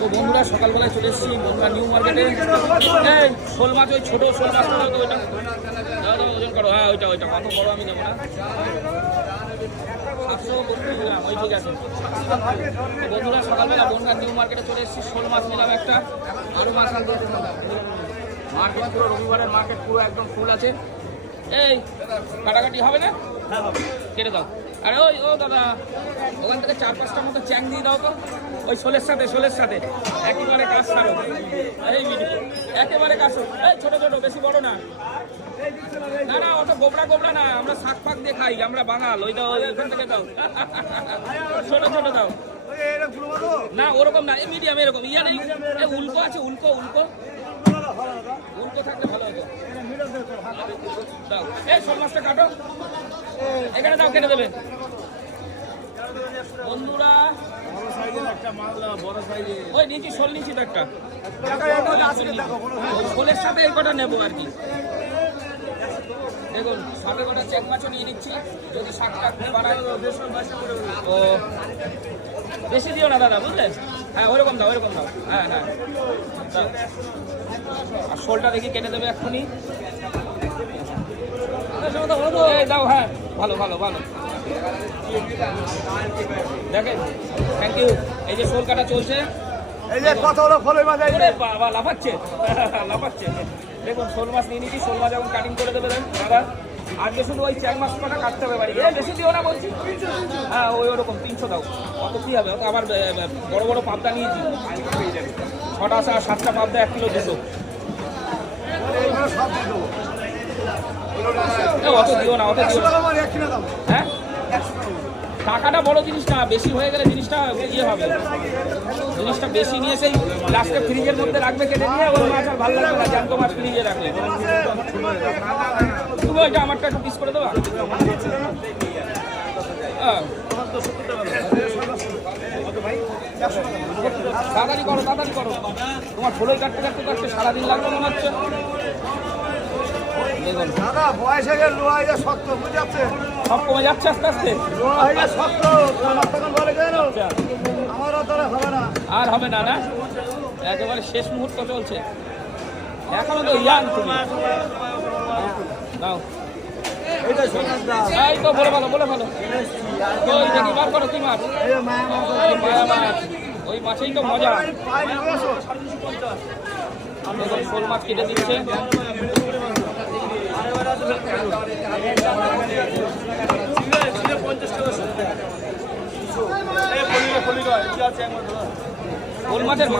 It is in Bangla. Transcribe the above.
তো বন্ধুরা সকালবেলায় চলে এসেছি বন্ধুরা নিউ মার্কেটে। এই শোল মাছ ওই ছোট শোল মাছ ওইটা? দাও, ওজন করো। হ্যাঁ ওইটা ওইটা। অত বড় আমি নেব না। ঠিক আছে। বন্ধুরা সকালবেলা বনগাঁ নিউ মার্কেটে চলে এসেছি শোল মাছ নিলাম একটা। আরও মাছ আনতে মার্কেট পুরো রবিবারের মার্কেট পুরো একদম ফুল আছে। এই কাটাকাটি হবে না? কেটে দাও। আরে ওই ও দাদা ওখান থেকে চার পাঁচটার মতো চ্যাং দিয়ে দাও তো। ওই শোলের সাথে শোলের সাথে। একেবারে কাজ ছাড়ো। এই ভিডিও একেবারে কাজ এই ছোট ছোট, বেশি বড় না। না না, অত গোবরা গোবরা না। আমরা শাক ফাক দিয়ে খাই, আমরা বাঙাল। ওই ওখান থেকে দাও। ছোট ছোট দাও। না, ওরকম না মিডিয়াম এরকম। ইয়া নেই উল্কো আছে উল্কো উল্কো উল্কো থাকলে ভালো হতো। দাও। এই শোল মাছটা কাটো। এখানে দাও, কেটে দেবে। বন্ধুরা। ওই শোল শোলের সাথে কটা নেব আর কি। দেখুন চেক নিয়ে যদি ও বেশি দিও না দাদা বুঝলেন হ্যাঁ ওরকম দাও ওরকম দাও। হ্যাঁ হ্যাঁ। আর শোলটা দেখি কেটে দেবে এক্ষুনি। দাও হ্যাঁ। ভালো ভালো ভালো। দেখেন থ্যাংক ইউ এই যে শোল কাটা চলছে। এই যে কত হলো ফলের মাঝে ওরে বাবা লাফাচ্ছে। লাফাচ্ছে। দেখুন শোল মাছ নিয়ে নিচ্ছি শোল মাছ এখন কাটিং করে দেবে দেন দাদা। আজকে শুধু ওই চ্যাং মাছ কটা কাটতে হবে বাড়ি। এ বেশি দিও না বলছি। হ্যাঁ ওই ওরকম তিনশো দাও। কত কি হবে? ওটা আবার বড় বড় পাবদা নিয়েছি। ছটা সাতটা পাবদা এক কিলো দুশো। অত দিও না অত দিও না। হ্যাঁ? টাকাটা বড় জিনিস না বেশি হয়ে গেলে জিনিসটা ইয়ে হবে। জিনিসটা বেশি নিয়ে সেই লাস্টে ফ্রিজের মধ্যে রাখবে, কেটে নিয়ে ওই মাছ আর ভালো লাগবে না, জ্যান্ত মাছ ফ্রিজে রাখলে। তুমি ওইটা আমারটা একটু পিস করে দেবা? হ্যাঁ। তাড়াতাড়ি করো তাড়াতাড়ি করো। তোমার ফলই কাটতে কাটতে কাটতে সারাদিন লাগবে মনে হচ্ছে। দাদা বয়স হয়ে গেলে লোহা হয়ে শক্ত বুঝে যাচ্ছে সব কমে যাচ্ছে আস্তে আস্তে? লোহা হয়ে যায় শক্ত আমার তখন বলে গেল? আচ্ছা। আমারও হবে না। আর হবে না না? একেবারে শেষ মুহূর্ত চলছে। এখনও তো ইয়ান তুমি। দাও। এই তো বলে ভালো বলে ভালো ওই দেখি বার করো কি মাছ মায়া ওই মায়া মাছ ওই মাছেই তো মজা। শোল মাছ কেটে দিচ্ছে। শোল মাছের